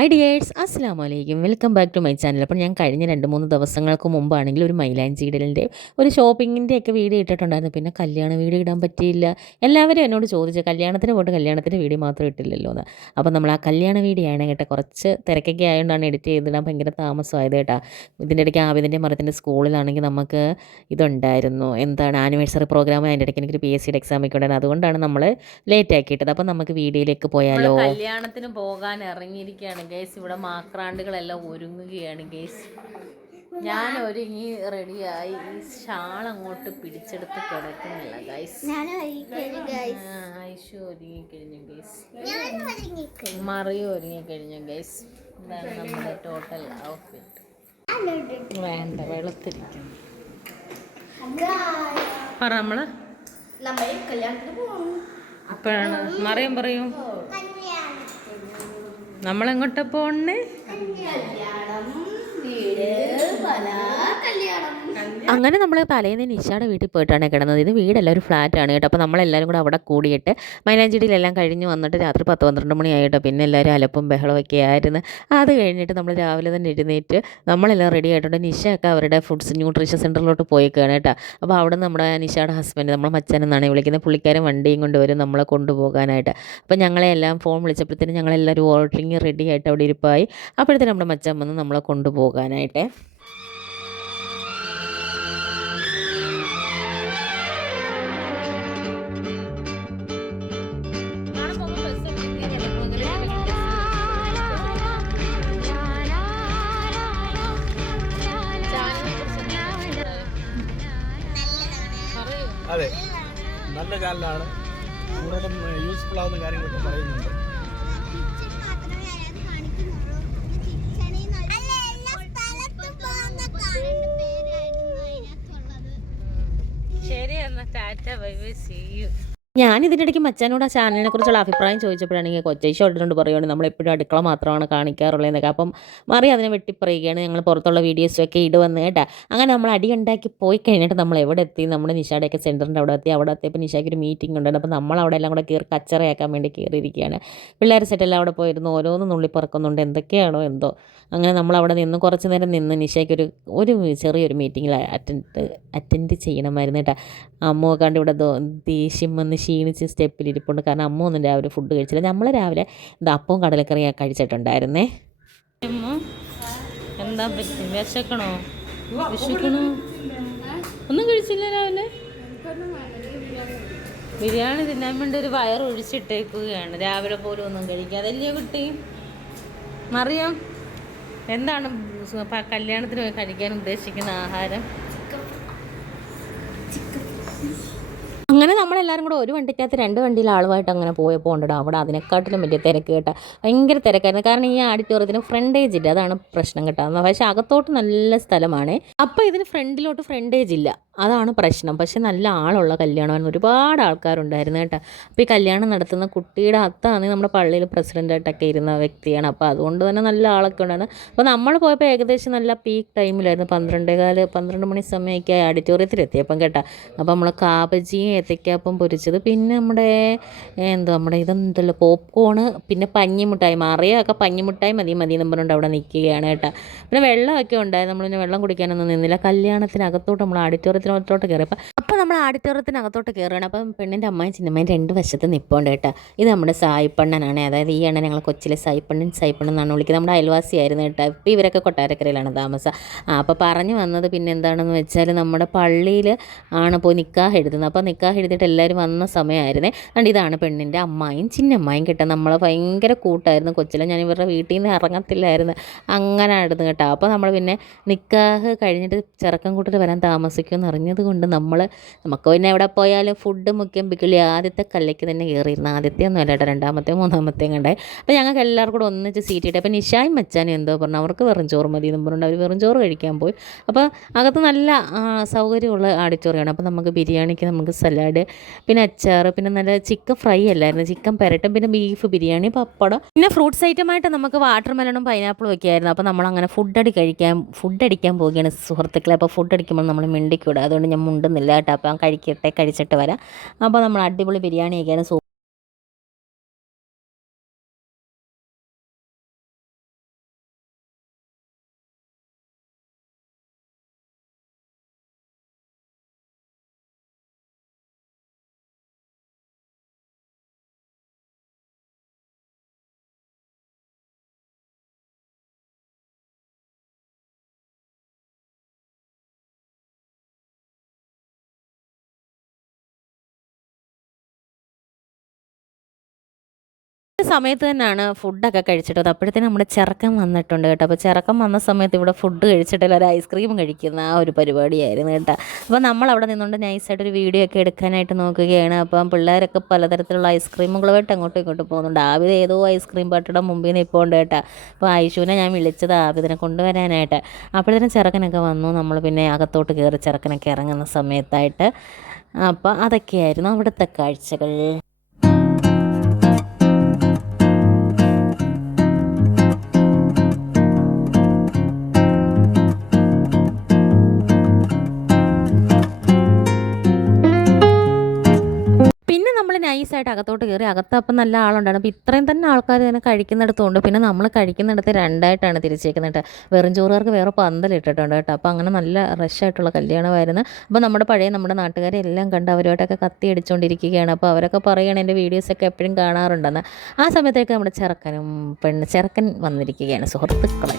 Hi dears, അസ്സലാമു അലൈക്കും. Welcome back to my channel. അപ്പോൾ ഞാൻ കഴിഞ്ഞ 2-3 ദിവസങ്ങൾക്ക് മുമ്പാണെങ്കിൽ ഒരു മൈലാഞ്ചി ഇടലിൻ്റെ ഒരു ഷോപ്പിങ്ങിൻ്റെയൊക്കെ വീഡിയോ ഇട്ടിട്ടുണ്ടായിരുന്നു. പിന്നെ കല്യാണ വീഡിയോ ഇടാൻ പറ്റിയില്ല. എല്ലാവരും എന്നോട് ചോദിച്ചു കല്യാണത്തിന് പോയിട്ട് കല്യാണത്തിൻ്റെ വീഡിയോ മാത്രം ഇട്ടില്ലല്ലോ എന്ന്. അപ്പോൾ നമ്മൾ ആ കല്യാണ വീഡിയോ ആണ് കേട്ടോ. കുറച്ച് തിരക്കൊക്കെ ആയതുകൊണ്ടാണ് എഡിറ്റ് ചെയ്തിടാൻ ഭയങ്കര താമസമായത് കേട്ടോ. ഇതിൻ്റെ ഇടയ്ക്ക് ആവിതിൻ്റെ മരത്തിൻ്റെ സ്കൂളിലാണെങ്കിൽ നമുക്ക് ഇതുണ്ടായിരുന്നു, എന്താണ് ആനിവേഴ്സറി പ്രോഗ്രാം. അതിൻ്റെ ഇടയ്ക്ക് എനിക്കൊരു PSCയുടെ എക്സാം ഒക്കെ ഉണ്ടായിരുന്നു. അതുകൊണ്ടാണ് നമ്മൾ ലേറ്റ് ആക്കിയിട്ടത്. അപ്പോൾ നമുക്ക് വീഡിയോയിലേക്ക് പോയാലോ. കല്യാണത്തിന് പോകാൻ ഇറങ്ങിയിരിക്കുകയാണ് ഗൈസ്. ഇവിടെ മാക്രാണ്ടുകളെല്ലാം ഒരുങ്ങുകയാണ് ഗൈസ്. ഞാൻ ഒരുങ്ങി റെഡിയായി. ഈ ഷാൾ അങ്ങോട്ട് പിടിച്ചെടുത്ത് കിടക്കുന്നില്ല ഗൈസ്. ഐഷു ഒരുങ്ങിക്കഴിഞ്ഞു ഗൈസ്. മറിയും ഒരുങ്ങിക്കഴിഞ്ഞു ഗൈസ്. ഇതാണ് നമ്മുടെ ടോട്ടൽ ഔട്ട്ഫിറ്റ്. വേണ്ട, വെളുത്തിരിക്കുന്നു. പറ, നമ്മള് അപ്പോഴാണ് മറിയം പറയും നമ്മളെങ്ങോട്ടാ പോണേ. അങ്ങനെ നമ്മൾ തലേന്ന് നിഷാടെ വീട്ടിൽ പോയിട്ടാണ് കിടന്നത്. ഇത് വീടല്ല, ഒരു ഫ്ലാറ്റാണ് കേട്ടോ. അപ്പോൾ നമ്മളെല്ലാവരും കൂടെ അവിടെ കൂടിയിട്ട് മൈലാഞ്ചിടിയിലെല്ലാം കഴിഞ്ഞ് വന്നിട്ട് രാത്രി 10-12 മണിയായി കേട്ടോ. പിന്നെ എല്ലാവരും അലപ്പും ബഹളമൊക്കെ ആയിരുന്നു. അത് കഴിഞ്ഞിട്ട് നമ്മൾ രാവിലെ തന്നെ എഴുന്നേറ്റ് നമ്മളെല്ലാം റെഡി ആയിട്ടുണ്ട്. നിഷയൊക്കെ അവരുടെ ഫുഡ്സ് ന്യൂട്രീഷൻ സെൻറ്ററിലോട്ട് പോയേക്കാണ് കേട്ടോ. അപ്പോൾ അവിടെ നമ്മുടെ നിഷയുടെ ഹസ്ബൻഡ്, നമ്മൾ മച്ചാൻ എന്നാണ് വിളിക്കുന്നത്, പുള്ളിക്കാരൻ വണ്ടിയും കൊണ്ട് വരും നമ്മളെ കൊണ്ടുപോകാനായിട്ട്. അപ്പോൾ ഞങ്ങളെല്ലാം ഫോൺ വിളിച്ചപ്പോഴത്തേനും ഞങ്ങളെല്ലാവരും ഓർഡറിങ് റെഡി ആയിട്ട് അവിടെ ഇരിപ്പായി. അപ്പോഴത്തേനും നമ്മുടെ മച്ചാൻ വന്ന് നമ്മളെ കൊണ്ടുപോകാനായിട്ട്. അതെ, നല്ല ചാനലാണ്. കൂടുതലും യൂസ്ഫുൾ ആവുന്ന കാര്യങ്ങളൊക്കെ പറയുന്നുണ്ട്. ശരി എന്നാ, tata, bye bye, see you. ഞാനിതിനിടയ്ക്ക് മച്ചാനോട് ആ ചാനലിനെ കുറിച്ചുള്ള അഭിപ്രായം ചോദിച്ചപ്പോഴാണെങ്കിൽ കൊച്ചേശ്ശ ഇടുന്നുണ്ട് പറയുകയാണ് നമ്മളെപ്പോഴും അടുക്കള മാത്രമാണ് കാണിക്കാറുള്ളതെന്നൊക്കെ. അപ്പം മറി അതിനെ വെട്ടിപ്പറയുകയാണ്, ഞങ്ങൾ പുറത്തുള്ള വീഡിയോസൊക്കെ ഇടുവന്ന് കേട്ടോ. അങ്ങനെ നമ്മൾ അടി ഉണ്ടാക്കി പോയി കഴിഞ്ഞിട്ട് നമ്മൾ എവിടെ എത്തി, നമ്മുടെ നിഷാടെയൊക്കെ സെൻറ്ററിൻ്റെ അവിടെ എത്തിയപ്പോൾ നിഷയ്ക്ക് ഒരു മീറ്റിംഗ് ഉണ്ടായിരുന്നു. അപ്പോൾ നമ്മൾ അവിടെ എല്ലാം കൂടെ കയറി കച്ചറയാക്കാൻ വേണ്ടി കയറിയിരിക്കുകയാണ്. പിള്ളേർ സെറ്റെല്ലാം അവിടെ പോയിരുന്നു, ഓരോന്ന് നുള്ളിപ്പറക്കുന്നുണ്ട്, എന്തൊക്കെയാണോ എന്തോ. അങ്ങനെ നമ്മളവിടെ നിന്ന് കുറച്ച് നേരം നിന്ന് നിഷയ്ക്കൊരു ചെറിയൊരു മീറ്റിങ്ങിൽ അറ്റൻഡ് ചെയ്യണമായിരുന്നു കേട്ടോ. അമ്മ കണ്ട് ഇവിടെ ദേഷ്യം വന്ന് ക്ഷീണിച്ച് സ്റ്റെപ്പിലിരിപ്പുണ്ട്. കാരണം അമ്മ ഒന്നും രാവിലെ ഫുഡ് കഴിച്ചില്ല. നമ്മൾ രാവിലെ അപ്പവും കടലക്കറിയൊക്കെ കഴിച്ചിട്ടുണ്ടായിരുന്നേ. എന്താ പറ്റി, വിശക്കണോ? ഒന്നും കഴിച്ചില്ല രാവിലെ. ബിരിയാണി തിന്നാൻ വേണ്ടി ഒരു വയർ ഒഴിച്ചിട്ടേക്കുകയാണ്, രാവിലെ പോലും ഒന്നും കഴിക്കാതെ. അല്ലയോ കുട്ടി മറിയം? എന്താണ് കല്യാണത്തിന് പോയി കഴിക്കാൻ ഉദ്ദേശിക്കുന്ന ആഹാരം? അങ്ങനെ നമ്മളെല്ലാവരും കൂടെ ഒരു വണ്ടിക്കകത്ത് 2 വണ്ടിയിൽ ആളുമായിട്ട് അങ്ങനെ പോയപ്പോൾ ഉണ്ടോ അവിടെ അതിനെക്കാട്ടിലും വലിയ തിരക്ക് കേട്ടോ. ഭയങ്കര തിരക്കായിരുന്നു. കാരണം ഈ ഓഡിറ്റോറിയത്തിന് ഫ്രണ്ടേജ് ഇല്ല, അതാണ് പ്രശ്നം കേട്ടോ. പക്ഷേ അകത്തോട്ട് നല്ല സ്ഥലമാണ്. അപ്പോൾ ഇതിന് ഫ്രണ്ടേജ് ഇല്ല, അതാണ് പ്രശ്നം. പക്ഷെ നല്ല ആളുള്ള കല്യാണമാണ്, ഒരുപാട് ആൾക്കാരുണ്ടായിരുന്നു കേട്ടോ. അപ്പോൾ ഈ കല്യാണം നടത്തുന്ന കുട്ടിയുടെ അത്താണെങ്കിൽ നമ്മുടെ പള്ളിയിൽ പ്രസിഡൻ്റായിട്ടൊക്കെ ഇരുന്ന വ്യക്തിയാണ്. അപ്പോൾ അതുകൊണ്ട് തന്നെ നല്ല ആളൊക്കെ ഉണ്ടായിരുന്നു. അപ്പോൾ നമ്മൾ പോയപ്പോൾ ഏകദേശം നല്ല പീക്ക് ടൈമിലായിരുന്നു, 12 മണി സമയമൊക്കെ ഓഡിറ്റോറിയത്തിലെത്തിയപ്പം കേട്ടോ. അപ്പോൾ നമ്മൾ കാബജിയും ഏത്തയ്ക്കാപ്പം പൊരിച്ചത്, പിന്നെ നമ്മുടെ ഇതെന്തല്ലോ പോപ്കോണ്, പിന്നെ പഞ്ഞിമുട്ടായി. മറിയൊക്കെ പഞ്ഞിമുട്ടായി മതി എന്നും പറഞ്ഞുകൊണ്ട് അവിടെ നിൽക്കുകയാണ് കേട്ടോ. പിന്നെ വെള്ളമൊക്കെ ഉണ്ടായിരുന്നു. നമ്മൾ പിന്നെ വെള്ളം കുടിക്കാനൊന്നും നിന്നില്ല. കല്യാണത്തിനകത്തോട്ട് നമ്മൾ ഓഡിറ്റോറിയത്തിനകത്തോട്ട് കയറിയപ്പോൾ നമ്മൾ ഓഡിറ്റോറിയത്തിനകത്തോട്ട് കയറുകയാണ്. അപ്പം പെണ്ണിൻ്റെ അമ്മയും ചിന്നമ്മയും 2 വശത്ത് നിൽപ്പുണ്ട് കേട്ടോ. ഇത് നമ്മുടെ സായിപ്പണ്ണനാണ്, അതായത് ഈ എണ്ണ ഞങ്ങൾ കൊച്ചിലെ സായിപ്പണ്ണൻ എന്നാണ് വിളിക്കുന്നത്. നമ്മുടെ അയൽവാസിയായിരുന്നു കേട്ടോ. ഇപ്പോൾ ഇവരൊക്കെ കൊട്ടാരക്കരയിലാണ് താമസം. അപ്പോൾ പറഞ്ഞു വന്നത് പിന്നെ എന്താണെന്ന് വെച്ചാൽ നമ്മുടെ പള്ളിയിൽ ആണ് പോയി നിക്കാഹ് എഴുതുന്നത്. അപ്പോൾ നിക്കാഹ് എഴുതിയിട്ട് എല്ലാവരും വന്ന സമയമായിരുന്നേ. അതുകൊണ്ട് ഇതാണ് പെണ്ണിൻ്റെ അമ്മായും ചിന്നമ്മായും കേട്ടോ. നമ്മൾ ഭയങ്കര കൂട്ടായിരുന്നു കൊച്ചിലെ. ഞാൻ ഇവരുടെ വീട്ടിൽ നിന്ന് ഇറങ്ങത്തില്ലായിരുന്നു, അങ്ങനെ ആയിരുന്നു കേട്ടോ. അപ്പോൾ നമ്മൾ പിന്നെ നിക്കാഹ് കഴിഞ്ഞിട്ട് ചെറുക്കൻ കൂട്ടിൽ വരാൻ താമസിക്കുമെന്ന് അറിഞ്ഞത് കൊണ്ട് നമുക്ക് പിന്നെ എവിടെ പോയാലും ഫുഡ് മുഖ്യം പിക്കിളി ആദ്യത്തെ കല്ലേക്ക് തന്നെ കയറിയിരുന്നു. ആദ്യത്തെ ഒന്നും അല്ല കേട്ടോ, 2-മത്തെയും 3-മത്തെയും കണ്ടായി. അപ്പോൾ ഞങ്ങൾക്ക് എല്ലാവർക്കും കൂടെ ഒന്നിച്ച് സീറ്റ് കിട്ടി. അപ്പോൾ നിഷായും മച്ചാനും എന്തോ പറഞ്ഞു അവർക്ക് വെറും ചോറ് മതി എന്നും പറഞ്ഞുകൊണ്ട് അവർ വെറും ചോറ് കഴിക്കാൻ പോയി. അപ്പോൾ അകത്ത് നല്ല സൗകര്യമുള്ള ഓഡിറ്റോറിയമാണ്. അപ്പോൾ നമുക്ക് ബിരിയാണിക്ക് നമുക്ക് സലാഡ്, പിന്നെ അച്ചാർ, പിന്നെ നല്ല ചിക്കൻ ഫ്രൈ അല്ലായിരുന്നു, ചിക്കൻ പെരട്ടും, പിന്നെ ബീഫ് ബിരിയാണി, പപ്പടം, പിന്നെ ഫ്രൂട്ട്സ് ഐറ്റമായിട്ട് നമുക്ക് വാട്ടർ മെലണും പൈനാപ്പിളും ഒക്കെ ആയിരുന്നു. അപ്പോൾ നമ്മളങ്ങനെ ഫുഡ് അടിക്കാൻ പോവുകയാണ് സുഹൃത്തുക്കളെ. അപ്പോൾ ഫുഡ് അടിക്കുമ്പോൾ നമ്മൾ മിണ്ടിക്കൂടാ, അതുകൊണ്ട് ഞാൻ മുണ്ടുന്നില്ല കേട്ടോ. അപ്പോൾ കഴിച്ചിട്ട് വരാം. അപ്പോൾ നമ്മൾ അടിപൊളി ബിരിയാണിയൊക്കെയാണ്. സമയത്ത് തന്നെയാണ് ഫുഡൊക്കെ കഴിച്ചിട്ടത്. അപ്പോഴത്തേനും നമ്മുടെ ചെറുക്കൻ വന്നിട്ടുണ്ട് കേട്ടോ. അപ്പോൾ ചെറുക്കൻ വന്ന സമയത്ത് ഇവിടെ ഫുഡ് കഴിച്ചിട്ടില്ല, ഒരു ഐസ്ക്രീം കഴിക്കുന്ന ആ ഒരു പരിപാടിയായിരുന്നു കേട്ടോ. അപ്പോൾ നമ്മളവിടെ നിന്നുകൊണ്ട് നൈസായിട്ടൊരു വീഡിയോ ഒക്കെ എടുക്കാനായിട്ട് നോക്കുകയാണ്. അപ്പം പിള്ളേരൊക്കെ പലതരത്തിലുള്ള ഐസ്ക്രീമുകളുമായിട്ട് അങ്ങോട്ടും ഇങ്ങോട്ടും പോകുന്നുണ്ട്. ആവിത ഏതോ ഐസ്ക്രീം പാട്ടിയുടെ മുമ്പിൽ നിന്ന് ഇപ്പോൾ ഉണ്ട് കേട്ടോ. അപ്പോൾ ഐശുവിനെ ഞാൻ വിളിച്ചത് ആവിതിനെ കൊണ്ടുവരാനായിട്ട്. അപ്പോഴത്തേനും ചെറുക്കനൊക്കെ വന്നു. നമ്മൾ പിന്നെ അകത്തോട്ട് കയറി ചെറുക്കനൊക്കെ ഇറങ്ങുന്ന സമയത്തായിട്ട്. അപ്പോൾ അതൊക്കെയായിരുന്നു അവിടുത്തെ കാഴ്ചകൾ. നൈസായിട്ട് അകത്തോട്ട് കയറി. അകത്ത് അപ്പം നല്ല ആളുണ്ടായിരുന്നു. അപ്പോൾ ഇത്രയും തന്നെ ആൾക്കാർ തന്നെ കഴിക്കുന്നിടത്തുണ്ട്. പിന്നെ നമ്മൾ കഴിക്കുന്നിടത്ത് രണ്ടായിട്ടാണ് തിരിച്ചേക്കുന്നത്. വെറും ചോറുകാർക്ക് വേറെ പന്തലിട്ടിട്ടുണ്ട് കേട്ടോ. അപ്പോൾ അങ്ങനെ നല്ല റഷായിട്ടുള്ള കല്യാണമായിരുന്നു. അപ്പോൾ നമ്മുടെ നാട്ടുകാരെ എല്ലാം കണ്ട് അവരുമായിട്ടൊക്കെ കത്തി അടിച്ചുകൊണ്ടിരിക്കുകയാണ്. അപ്പോൾ അവരൊക്കെ പറയുകയാണ് എൻ്റെ വീഡിയോസൊക്കെ എപ്പോഴും കാണാറുണ്ടെന്ന്. ആ സമയത്തേക്ക് നമ്മുടെ ചെറുക്കൻ വന്നിരിക്കുകയാണ് സുഹൃത്തുക്കളെ.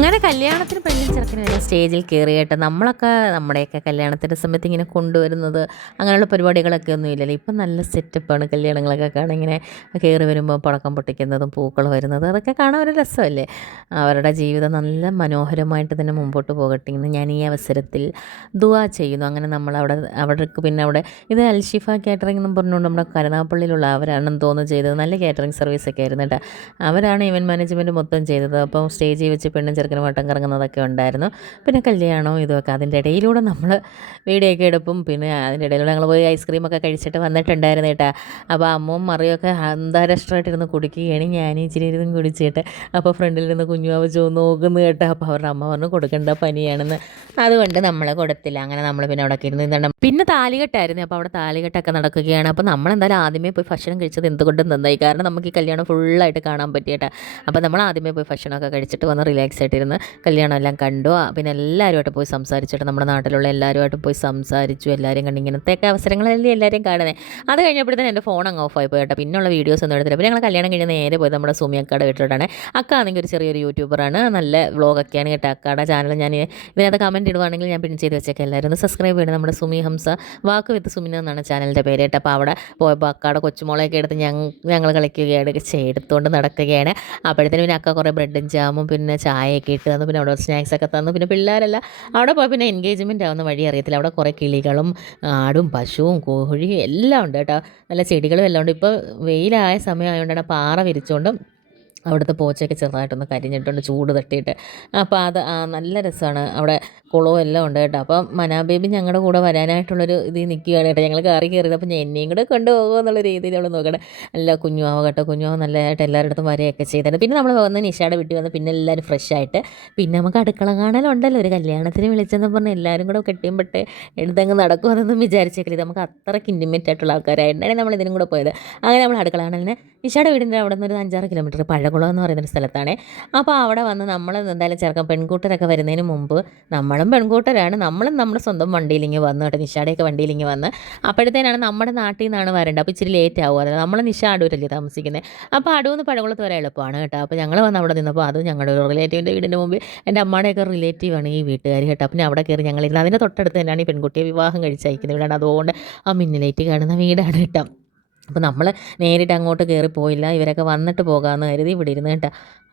അങ്ങനെ കല്യാണത്തിന് പെണ്ണിൻ ചെറുക്കനും എല്ലാം സ്റ്റേജിൽ കയറിയിട്ട് നമ്മുടെയൊക്കെ കല്യാണത്തിൻ്റെ സമയത്ത് ഇങ്ങനെ കൊണ്ടുവരുന്നത് അങ്ങനെയുള്ള പരിപാടികളൊക്കെ ഒന്നും ഇല്ലല്ലോ. ഇപ്പം നല്ല സെറ്റപ്പാണ് കല്യാണങ്ങളൊക്കെ കാണാൻ. ഇങ്ങനെ കയറി വരുമ്പോൾ പടക്കം പൊട്ടിക്കുന്നതും പൂക്കൾ വരുന്നതും അതൊക്കെ കാണാൻ ഒരു രസമല്ലേ. അവരുടെ ജീവിതം നല്ല മനോഹരമായിട്ട് തന്നെ മുമ്പോട്ട് പോകട്ടെ എന്ന് ഞാൻ ഈ അവസരത്തിൽ ദുആ ചെയ്യുന്നു. അങ്ങനെ അവർക്ക് പിന്നെ അവിടെ ഇത് അൽഷിഫ കാറ്ററിംഗ് എന്ന് പറഞ്ഞുകൊണ്ട് നമ്മുടെ കരുനാഗപ്പള്ളിയിലുള്ള അവരാണെന്ന് തോന്നുന്നു ചെയ്തത്. നല്ല കാറ്ററിംഗ് സർവീസൊക്കെ ആയിരുന്നു കേട്ടോ. അവരാണ് ഇവൻറ്റ് മാനേജ്മെൻറ്റ് മൊത്തം ചെയ്തത്. അപ്പം സ്റ്റേജിൽ വെച്ച് പെണ്ണും ചെറുക്കനും വട്ടം കറങ്ങുന്നതൊക്കെ ഉണ്ടായിരുന്നു. പിന്നെ കല്യാണവും ഇതൊക്കെ അതിൻ്റെ ഇടയിലൂടെ നമ്മൾ വീഡിയോ ഒക്കെ എടുപ്പും പിന്നെ അതിൻ്റെ ഇടയിലൂടെ ഞങ്ങൾ പോയി ഐസ്ക്രീമൊക്കെ കഴിച്ചിട്ട് വന്നിട്ടുണ്ടായിരുന്നു കേട്ടോ. അപ്പോൾ അമ്മവും മറിയൊക്കെ അന്താരാഷ്ട്രമായിട്ടിരുന്ന് കുടിക്കുകയാണ്. ഞാൻ ഇച്ചിരി ഇരുന്നും കുടിച്ചിട്ട് അപ്പോൾ ഫ്രണ്ടിൽ നിന്ന് കുഞ്ഞുവാവ് നോക്കുന്നു കേട്ടോ. അപ്പോൾ അവരുടെ അമ്മ പറഞ്ഞു കൊടുക്കേണ്ട പനിയാണെന്ന്. അതുകൊണ്ട് നമ്മൾ കൊടുത്തില്ല. അങ്ങനെ നമ്മൾ പിന്നെ അവിടെ ഇരുന്ന് നിന്നുണ്ട്. പിന്നെ താലികെട്ടായിരുന്നു. അപ്പോൾ അവിടെ താലികെട്ടൊക്കെ നടക്കുകയാണ്. അപ്പോൾ നമ്മളെന്തായാലും ആദ്യമേ പോയി ഭക്ഷണം കഴിച്ചത് എന്തുകൊണ്ടും നന്നായി. കാരണം നമുക്ക് ഈ കല്യാണം ഫുള്ളായിട്ട് കാണാൻ പറ്റിയേട്ടാ. അപ്പോൾ നമ്മൾ ആദ്യമേ പോയി ഭക്ഷണമൊക്കെ കഴിച്ചിട്ട് വന്ന് റിലാക്സ് ആയിട്ട് ഇരുന്ന് കല്യാണം എല്ലാം കണ്ടു. പിന്നെ എല്ലാവരുമായിട്ട് പോയി സംസാരിച്ചിട്ട് നമ്മുടെ നാട്ടിലുള്ള എല്ലാവരുമായിട്ട് പോയി സംസാരിച്ചു. എല്ലാവരെയും കണ്ട് ഇങ്ങനത്തെയൊക്കെ അവസരങ്ങളല്ലേ എല്ലാവരെയും കാണുന്നത്. അത് കഴിഞ്ഞപ്പോഴത്തേനും എൻ്റെ ഫോൺ അങ്ങ് ഓഫായി പോയി കേട്ടോ. പിന്നെയുള്ള വീഡിയോസ് ഒന്നും എടുത്തില്ല. പിന്നെ ഞങ്ങൾ കല്യാണം കഴിഞ്ഞ് നേരെ പോയി നമ്മുടെ സുമിയക്കയുടെ വീട്ടിലോട്ടാണ്. അക്ക ആണെങ്കിൽ ഒരു ചെറിയൊരു യൂട്യൂബറാണ്, നല്ല വ്ളോഗൊക്കെയാണ് കേട്ടോ. അക്കയുടെ ചാനൽ ഞാൻ ഇതിനകത്ത് കമൻറ്റ് ഇടുവാണെങ്കിൽ ഞാൻ പിൻ ചെയ്ത് വെച്ചേക്കാം. എല്ലാവരും ഒന്ന് സബ്സ്ക്രൈബ് ചെയ്യണം. നമ്മുടെ സുമി ഹംസ വാക്ക് വിത്ത് സുമിന എന്നാണ് ചാനലിൻ്റെ പേര് കേട്ടോ. അപ്പോൾ അവിടെ പോയപ്പോൾ അക്കയുടെ കൊച്ചുമോളെയൊക്കെ എടുത്ത് ഞങ്ങൾ കളിക്കുകയാണ്, എടുത്തുകൊണ്ട് നടക്കുകയാണ്. അപ്പോഴത്തേനും പിന്നെ അക്ക കുറേ ബ്രെഡും ജാമും പിന്നെ ചായയൊക്കെ ഇട്ട് തന്നു. പിന്നെ അവിടെ സ്നാക്സ് ഒക്കെ തന്നു. പിന്നെ പിള്ളേരല്ല അവിടെ പോയി പിന്നെ എൻഗേജ്മെൻ്റ് ആവുന്ന വഴി അറിയത്തില്ല. അവിടെ കുറേ കിളികളും ആടും പശുവും കോഴിയും എല്ലാം ഉണ്ട് കേട്ടോ. നല്ല ചെടികളും എല്ലാം ഉണ്ട്. ഇപ്പോൾ വെയിലായ സമയമായതുകൊണ്ടാണ് പാറ വിരിച്ചുകൊണ്ടും അവിടുത്തെ പോച്ചയൊക്കെ ചെറുതായിട്ടൊന്ന് കരിഞ്ഞിട്ടുണ്ട് ചൂട് തട്ടിയിട്ട്. അപ്പോൾ അത് നല്ല രസമാണ്. അവിടെ കുളവും എല്ലാം ഉണ്ട് കേട്ടോ. അപ്പം മനാബേബി ഞങ്ങളുടെ കൂടെ വരാനായിട്ടുള്ളൊരു ഇതിൽ നിൽക്കുകയാണ് കേട്ടോ. ഞങ്ങൾ കാറി കയറിയത്. അപ്പോൾ എന്നെയും കൂടെ കൊണ്ടുപോകുമോ എന്നുള്ള രീതിയിൽ അവൾ നോക്കട്ടെ. നല്ല കുഞ്ഞുമാവ് കേട്ടോ. കുഞ്ഞുമാവ് നല്ലതായിട്ട് എല്ലാവരുടെ അടുത്തും വരെയൊക്കെ ചെയ്തിട്ട് പിന്നെ നമ്മൾ വന്ന് നിഷയുടെ വീട്ടിൽ വന്ന് പിന്നെ എല്ലാവരും ഫ്രഷ് ആയിട്ട് പിന്നെ നമുക്ക് അടുക്കള കാണലുണ്ടല്ലോ. ഒരു കല്യാണത്തിന് വിളിച്ചെന്ന് പറഞ്ഞാൽ എല്ലാവരും കൂടെ കെട്ടിയുമ്പട്ടെ എടുത്തങ്ങ് നടക്കും അതൊന്നും വിചാരിച്ചേക്കില്ല. ഇത് നമുക്ക് അത്രയ്ക്ക് ഇൻറ്റിമേറ്റ് ആയിട്ടുള്ള ആൾക്കാരായിട്ടാണ് നമ്മൾ ഇതിനും കൂടെ പോയത്. അങ്ങനെ നമ്മൾ അടുക്കള കാണലിന് നിഷയുടെ വീടിൻ്റെ അവിടെ നിന്ന് ഒരു 5-6 കിലോമീറ്റർ പഴകുളം എന്ന് പറയുന്നൊരു സ്ഥലത്താണ്. അപ്പോൾ അവിടെ വന്ന് നമ്മൾ എന്തായാലും ചെറുക്കം പെൺകൂട്ടരൊക്കെ വരുന്നതിന് മുമ്പ് നമ്മളും പെൺകൂട്ടരാണ്, നമ്മളും നമ്മുടെ സ്വന്തം വണ്ടിയിലിങ്ങ് വന്നു കേട്ടോ. നിഷയുടെയൊക്കെ വണ്ടിയിലിങ്ങ് വന്ന് അപ്പോഴത്തേനാണ് നമ്മുടെ നാട്ടിൽ നിന്നാണ് വരേണ്ടത്. അപ്പോൾ ഇച്ചിരി ലേറ്റ് ആവും. അതായത് നമ്മൾ നിഷ അടൂരല്ലേ താമസിക്കുന്നത്. അപ്പോൾ അടൂന്ന് പഴകുളത്ത് വരെ എളുപ്പമാണ് കേട്ടോ. അപ്പോൾ ഞങ്ങൾ വന്ന് അവിടെ നിന്നപ്പോൾ അതും ഞങ്ങളുടെ ഒരു റിലേറ്റീവിൻ്റെ വീടിൻ്റെ മുമ്പിൽ എൻ്റെ അമ്മയുടെയൊക്കെ റിലേറ്റീവാണ് ഈ വീട്ടുകാർ കേട്ടോ. പിന്നെ അവിടെ കയറി ഞങ്ങളിരുന്ന് അതിൻ്റെ തൊട്ടടുത്ത് തന്നെയാണ് ഈ പെൺകുട്ടിയെ വിവാഹം കഴിച്ചയക്കുന്ന വീടാണ്. അതുകൊണ്ട് ആ മിന്നിലേറ്റ് കാണുന്ന വീടാണ് കേട്ടോ. അപ്പോൾ നമ്മൾ നേരിട്ട് അങ്ങോട്ട് കയറി പോയില്ല. ഇവരൊക്കെ വന്നിട്ട് പോകാമെന്ന് കരുതി ഇവിടെ ഇരുന്ന് കേട്ടോ.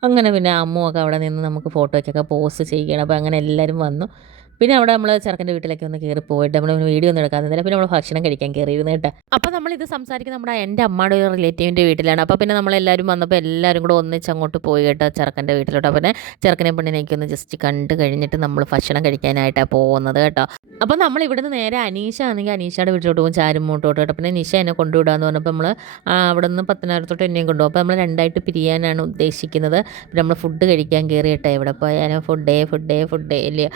അങ്ങനെ പിന്നെ അമ്മുവൊക്കെ അവിടെ നിന്ന് നമുക്ക് ഫോട്ടോയ്ക്കൊക്കെ പോസ്റ്റ് ചെയ്യണം. അപ്പോൾ അങ്ങനെ എല്ലാവരും വന്നു. പിന്നെ അവിടെ നമ്മൾ ചെറുക്കൻ്റെ വീട്ടിലേക്ക് ഒന്ന് കയറി പോയിട്ട് നമ്മൾ വീഡിയോ ഒന്നും എടുക്കാൻ നിന്നില്ല. പിന്നെ നമ്മൾ ഭക്ഷണം കഴിക്കാൻ കയറിയിരുന്നു കേട്ടോ. അപ്പോൾ നമ്മളിത് സംസാരിക്കുന്നത് നമ്മുടെ എൻ്റെ അമ്മയുടെ ഒരു റിലേറ്റീവിൻ്റെ വീട്ടിലാണ്. അപ്പോൾ പിന്നെ നമ്മളെല്ലാവരും വന്നപ്പോൾ എല്ലാവരും കൂടെ ഒന്നിച്ച് അങ്ങോട്ട് പോയി കേട്ടോ ചെറുക്കൻ്റെ വീട്ടിലോട്ട്. അപ്പോൾ പിന്നെ ചെറുക്കനെ പെണ്ണിനെയൊക്കെ ഒന്ന് ജസ്റ്റ് കണ്ട് കഴിഞ്ഞിട്ട് നമ്മൾ ഭക്ഷണം കഴിക്കാനായിട്ടാണ് പോകുന്നത് കേട്ടോ. അപ്പോൾ നമ്മൾ ഇവിടുന്ന് നേരെ അനീഷ ആണെങ്കിൽ അനീഷയുടെ വീട്ടിലോട്ട് പോകും, ചാരുമൂട്ടോട്ട് കേട്ടോ. പിന്നെ നിഷ എന്നെ കൊണ്ടുവിടാമെന്ന് പറഞ്ഞപ്പോൾ നമ്മൾ അവിടെ നിന്ന് പത്തനാപുരത്തോട്ട് എന്നെയും കൊണ്ടുപോകും. അപ്പോൾ നമ്മൾ രണ്ടായിട്ട് പിരിയാനാണ് ഉദ്ദേശിക്കുന്നത്. പിന്നെ നമ്മൾ ഫുഡ് കഴിക്കാൻ കയറി കേട്ടോ. എവിടെ പോയാലും ഫുഡേ ഇല്ല.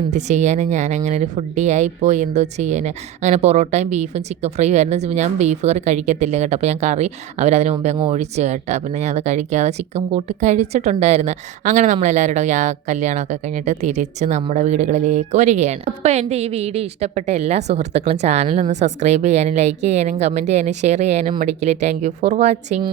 എന്ത് ചെയ്യാനും ഞാനങ്ങനെ ഒരു ഫുഡി ആയിപ്പോയി, എന്തോ ചെയ്യാൻ. അങ്ങനെ പൊറോട്ടയും ബീഫും ചിക്കൻ ഫ്രൈയും ആയിരുന്നു. ഞാൻ ബീഫ് കറി കഴിക്കത്തില്ല കേട്ടോ. അപ്പോൾ ഞാൻ കറി അവരതിന് മുമ്പേ അങ്ങ് ഒഴിച്ച് കേട്ടോ. പിന്നെ ഞാൻ അത് കഴിക്കാതെ ചിക്കൻ കൂട്ടി കഴിച്ചിട്ടുണ്ടായിരുന്നു. അങ്ങനെ നമ്മളെല്ലാവരുടെ ആ കല്യാണമൊക്കെ കഴിഞ്ഞിട്ട് തിരിച്ച് നമ്മുടെ വീടുകളിലേക്ക് വരികയാണ്. അപ്പോൾ എൻ്റെ ഈ വീഡിയോ ഇഷ്ടപ്പെട്ട എല്ലാ സുഹൃത്തുക്കളും ചാനലൊന്ന് സബ്സ്ക്രൈബ് ചെയ്യാനും ലൈക്ക് ചെയ്യാനും കമൻറ്റ് ചെയ്യാനും ഷെയർ ചെയ്യാനും മടിക്കില്ല. Thank you for watching.